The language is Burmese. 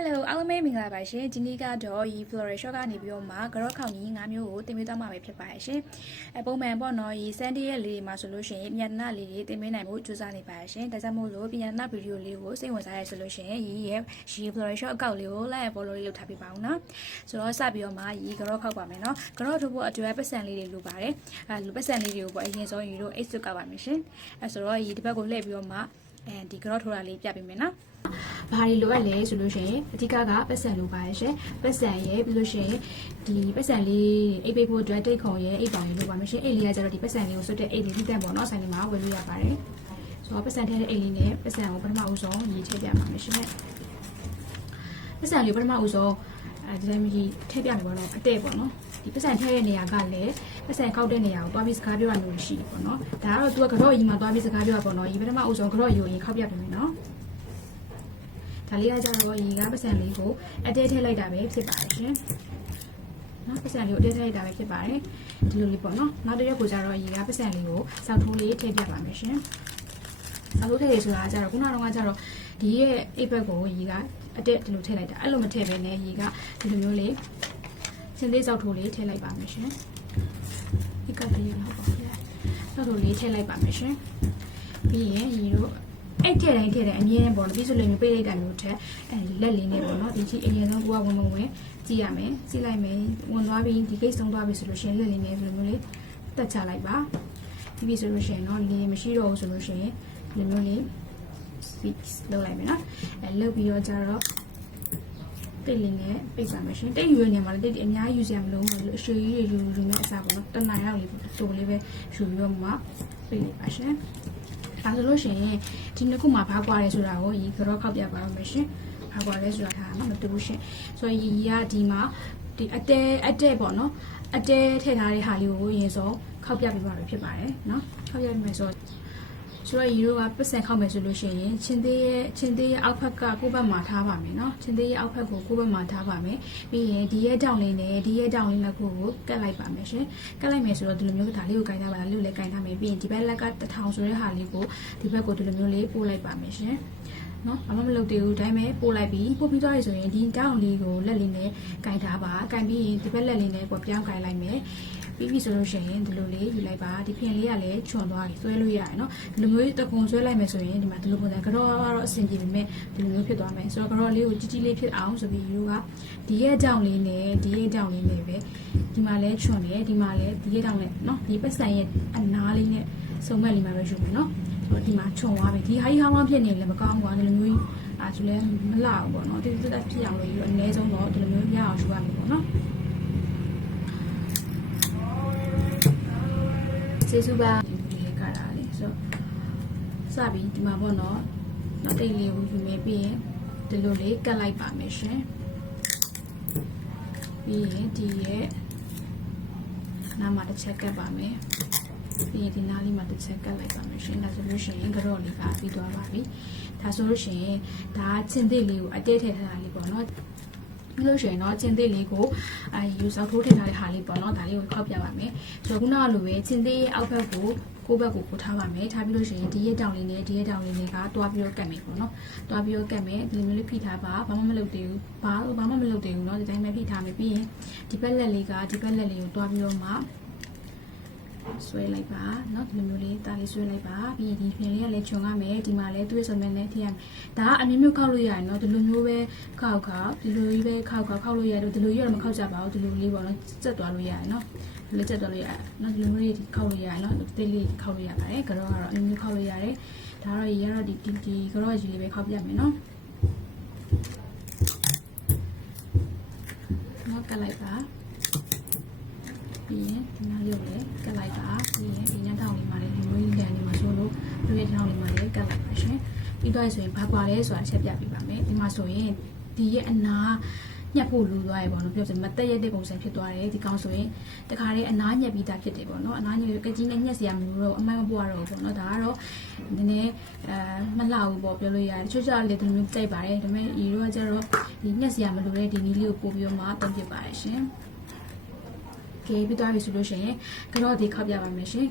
Hello အားလုံးပဲမင်္ဂလာပါရှင်ဒီနေ့ကတော့ရီ Floral Shop ကနေပြီးတော့မှကတော့ခေါင်းကြီး၅မျိုးကိုတင်ပေးသွားမှာပဲဖြစ်ပါရဲ့ရှင်အပုံမှန်ပေါ့နော်ရီ Sunday ရဲ့လေးတွေမှာဆိုလို့ရှိရင်ပြန်နာလေးတွေတင်ပေးနိုင်ဖို့ကြိုးစားနေပါရဲ့ရှင်ဒါကြောင့်မို့လို့ပြန်နာဗီဒီယိုလေးကိုစိတ်ဝင်စားရဆိုလို့ရှိရင်ရီရဲ့ရီ Floral Shop အကောင့်လေးကို like follow လေးလုပ်ထားပေးပါဦးနော်ဆိုတော့စပြီးတော့မှရီကတော့ခောက်ပါမယ်နော်ကတော့ထုတ်ဖို့အတွက်ပတ်စံလေးတွေလိုပါတယ်အဲလိုပတ်စံလေးတွေကိုပေါ့အရင်ဆုံးရီတို့အိတ်စွတ်ကပါမယ်ရှင်အဲဆိုတော့ရီဒီဘက်ကိုလှည့်ပြီးတော့မှ အဲဒီကတော့ထိုးတာလေးပြပေးမယ်နော်ဘာတွေလိုအပ်လဲဆိုလို့ရှိရင်အဓိကကပတ်စံလိုပါရဲ့ရှင်ပတ်စံရဲ့ပြီးလို့ရှိရင်ဒီပတ်စံလေးအိတ်ပိတ်ဖို့အတွက်တိတ်ခုံရဲ့အိတ်ပေါင်လေးလိုပါမယ်ရှင်အိတ်လေးကကျတော့ဒီပတ်စံလေးကိုဆွတ်တဲ့အိတ်လေးထိတဲ့ပေါ့နော်ဆိုင်လေးမှာဝယ်လို့ရပါတယ်ဆိုတော့ပတ်စံထည့်တဲ့အိတ်လေးနဲ့ပတ်စံကိုပထမဦးဆုံးရေးထည့်ပြပါမယ်ရှင်ပတ်စံလေးပထမဦးဆုံးအဲဒီတိုင်းကြီးထည့်ပြမယ်ပေါ့နော်အတဲ့ပေါ့နော် ဒီပတ်စံထည့်တဲ့နေရာကလည်းပတ်စံခောက်တဲ့နေရာကိုတွားပြီးစကားပြောရလို့ရှိတယ်ပေါ့နော်ဒါကတော့ तू ကကြော့ကြီးမှာတွားပြီးစကားပြောရပေါ့နော်ဒီပထမဦးဆုံးကြော့ကြီးကိုရင်ခောက်ပြပေးမယ်နော်ဒါလေးကကြတော့ရေကပတ်စံလေးကိုအတဲထည့်လိုက်တာပဲဖြစ်ပါတယ်ရှင်နော်ပတ်စံလေးကိုအတဲထည့်လိုက်တာပဲဖြစ်ပါတယ်ဒီလိုလေးပေါ့နော်နောက်တစ်ရက်ကိုကြတော့ရေကပတ်စံလေးကိုစောက်ထိုးလေးထည့်ပြပါမယ်ရှင်စောက်ထိုးထည့်ရဆိုတာကကြတော့ခုနကတော့ကြတော့ဒီရဲ့အိပ်ဘက်ကိုရေကအတဲဒီလိုထည့်လိုက်တာအဲ့လိုမထည့်ဘဲနဲ့ရေကဒီလိုမျိုးလေး စင်သေးစောက်ထိုးလေးထည့်လိုက်ပါမယ်ရှင်ဒီကတည်းကဟုတ်ပါရဲ့စောက်ထိုးလေးထည့်လိုက်ပါမယ်ရှင်ပြီးရင်ရေတို့အဲ့ထည့်တိုင်းထည့်တိုင်းအမြဲတမ်းပေါ့နော်ပြီးဆိုလည်းမျိုးပေးလိုက်တာမျိုးထက်အဲလက်လေးနဲ့ပေါ့နော်ဒီချင်းအရင်ဆုံးကိုကဝင်ဝင်ဝင်ကြည့်ရမယ်ကြည့်လိုက်မယ်ဝင်သွားပြီးဒီ case ဆုံးသွားပြီဆိုလို့ရှိရင်လက်လေးနဲ့ဆိုလိုမျိုးလေးတက်ချလိုက်ပါပြီးပြီဆိုလို့ရှိရင်တော့လေမရှိတော့ဘူးဆိုလို့ရှိရင်ဒီမျိုးလေး fix လုပ်လိုက်မယ်နော်အဲလုပ်ပြီးတော့ကြတော့ တိတ်လေးနဲ့ပိတ်ပါမယ်ရှင်တိတ်ယူရနေမှာလည်းတိတ်အများကြီးယူစရာမလိုဘူးအရွှေကြီးတွေယူယူနေအစားပေါ့နော်တနင်္လာရောက်လေးတိုးလေးပဲယူပြီးတော့မှပိတ်လိုက်ပါရှင်ဒါဆိုလို့ရှိရင်ဒီနှစ်ခုမှာဘာကွာလဲဆိုတာကိုရီကတော့ခောက်ပြပါတော့မယ်ရှင်။ဘာကွာလဲဆိုတာဒါမှမတူဘူးရှင်။ဆိုတော့ရီကဒီမှာဒီအတဲအတဲပေါ့နော်။အတဲထည့်ထားတဲ့ဟာလေးကိုရင်စောခောက်ပြပေးပါလို့ဖြစ်ပါတယ်နော်။ခောက်ပြပေးမယ်ဆိုတော့ ဆိုတော့ရီတို့ကပတ်စံခောက်မယ်ဆိုလို့ရှိရင်ချင်းသေးရဲ့ချင်းသေးရဲ့အောက်ဖက်ကကိုယ့်ဘက်မှာထားပါမယ်နော်။ချင်းသေးရဲ့အောက်ဖက်ကိုကိုယ့်ဘက်မှာထားပါမယ်။ပြီးရင်ဒီရဲ့တောင်လေးနဲ့ဒီရဲ့တောင်လေးနှစ်ခုကိုကတ်လိုက်ပါမယ်ရှင်။ကတ်လိုက်မယ်ဆိုတော့ဒီလိုမျိုးဒါလေးကိုကင်ထားပါလားလူလည်းကင်ထားမယ်ပြီးရင်ဒီဘက်လက်ကတထောင်ဆိုတဲ့ဟာလေးကိုဒီဘက်ကိုဒီလိုမျိုးလေးပို့လိုက်ပါမယ်ရှင်။နော်ဘာမှမလုပ်သေးဘူးဒါပေမဲ့ပို့လိုက်ပြီးပို့ပြီးသွားပြီဆိုရင်ဒီတောင်လေးကိုလက်လေးနဲ့ကင်ထားပါကင်ပြီးရင်ဒီဘက်လက်လေးနဲ့ပေါ့ပြောင်းကင်လိုက်မယ် ပြီးပြီဆိုလို့ရှိရင်ဒီလိုလေးယူလိုက်ပါဒီဖင်လေးကလည်းချွန်သွားပြီဆွဲလို့ရတယ်နော်ဒီလိုမျိုးတကုံဆွဲလိုက်မယ်ဆိုရင်ဒီမှာဒီလိုပုံစံကတော့ကတော့အဆင်ပြေပေမဲ့ဒီလိုမျိုးဖြစ်သွားမယ်ဆိုတော့ကတော့လေးကိုကြီးကြီးလေးဖြစ်အောင်ဆိုပြီးယူကဒီရဲ့ကြောင်လေးနဲ့ဒီရဲ့ကြောင်လေးနဲ့ပဲဒီမှာလည်းချွန်တယ်ဒီမှာလည်းဒီရဲ့ကြောင်နဲ့နော်ဒီပတ်စံရဲ့အနားလေးနဲ့စုံမဲ့လေးမှာပဲယူမယ်နော်ဆိုတော့ဒီမှာချွန်သွားပြီဒီဟာကြီးဟာမှဖြစ်နေလည်းမကောင်းဘူးကွာဒီလိုမျိုးအာဆိုလဲမလှဘူးပေါ့နော်တိတိတက်ဖြစ်အောင်လို့ယူအနည်းဆုံးတော့ဒီလိုမျိုးရအောင်ယူရမယ်ပေါ့နော် ကျေးဇူးပါဒီကတာလေဆိုစပြီးဒီမှာပေါ့နော်နောက်တိတ်လေးကိုယူမယ်ပြီးရင်ဒီလိုလေးကတ်လိုက်ပါမယ်ရှင်ပြီးရင်ဒီရဲ့နားမှာတစ်ချက်ကတ်ပါမယ်ပြီးရင်ဒီနားလေးမှာတစ်ချက်ကတ်လိုက်ပါမယ်ရှင်ဒါဆိုလို့ရှိရင်ကြော့လေးကပြီးသွားပါပြီဒါဆိုလို့ရှိရင်ဒါချင်းသေးလေးကိုအတဲထည့်ထားတာလေးပေါ့နော် ပြီးလို့ရှိရင်တော့ချင်းသေးလေးကိုအဲယူဆောက်ထိုးထည့်ထားတဲ့ဟာလေးပေါ့နော်ဒါလေးကိုခောက်ပြပါမယ်ဆိုတော့ခုနကလိုပဲချင်းသေးရဲ့အောက်ဘက်ကိုကိုယ့်ဘက်ကိုပို့ထားပါမယ်ထားပြီးလို့ရှိရင်ဒီရဲ့တောင်လေးနဲ့ဒီရဲ့တောင်လေးနဲ့ကတွားပြီးတော့ကတ်မယ်ပေါ့နော်တွားပြီးတော့ကတ်မယ်ဒီလိုမျိုးလေးဖိထားပါဘာမှမလုပ်သေးဘူးဘာဘာမှမလုပ်သေးဘူးเนาะဒီတိုင်းပဲဖိထားမယ်ပြီးရင်ဒီဘက်လက်လေးကဒီဘက်လက်လေးကိုတွားပြီးတော့မှ ဆွဲလိုက်ပါเนาะဒီလိုမျိုးလေးတားလေးဆွဲလိုက်ပါပြီးရင်ဒီပြင်လေးကလည်းခြုံရမယ်ဒီမှာလည်းသူ့ရဲ့စုံမဲ့နဲ့ထိရမယ်ဒါကအမျိုးမျိုးခောက်လို့ရတယ်เนาะဒီလိုမျိုးပဲခောက်ခောက်ဒီလိုကြီးပဲခောက်ခောက်ခောက်လို့ရတယ်ဒီလိုကြီးတော့မခောက်ကြပါဘူးဒီလိုလေးပေါ့เนาะစက်သွားလို့ရတယ်เนาะလက်ချက်သွားလို့ရတယ်เนาะဒီလိုမျိုးလေးခောက်လို့ရတယ်เนาะတိတ်လေးခောက်လို့ရပါတယ်ကတော့ကတော့အမျိုးမျိုးခောက်လို့ရတယ်ဒါတော့ရေကတော့ဒီဒီဒီကတော့ရေလေးပဲခောက်ပြမယ်เนาะเนาะကတ်လိုက်ပါ ပြီး မှာလည်းကတ်လိုက်ပါရှင်ပြီးတော့ဆိုရင်ဘာကွာလဲဆိုတာချက်ပြပေးပါမယ်ဒီမှာဆိုရင်ဒီရဲ့အနာညက်ဖို့လူသွားရေပေါ့နော်ပြောစမတက်ရက်တဲ့ပုံစံဖြစ်သွားတယ်ဒီကောင်ဆိုရင်တခါလေးအနာညက်ပြီးသားဖြစ်တယ်ပေါ့နော်အနာညက်ကကြီးနဲ့ညက်စရာမလိုတော့အမိုက်မပွားတော့ဘူးပေါ့နော်ဒါကတော့နည်းနည်းအဲမလှဘူးပေါ့ပြောလို့ရတယ်တချို့ကျတော့လေဒီလိုမျိုးကြိုက်ပါတယ်ဒါပေမဲ့ဒီတော့ကျတော့ဒီညက်စရာမလိုတဲ့ဒီနည်းလေးကိုပို့ပြီးတော့မှတုံးပြပါတယ်ရှင်ကဲပြီးသွားပြီဆိုလို့ရှိရင်ကတော့ဒီခောက်ပြပါမယ်ရှင်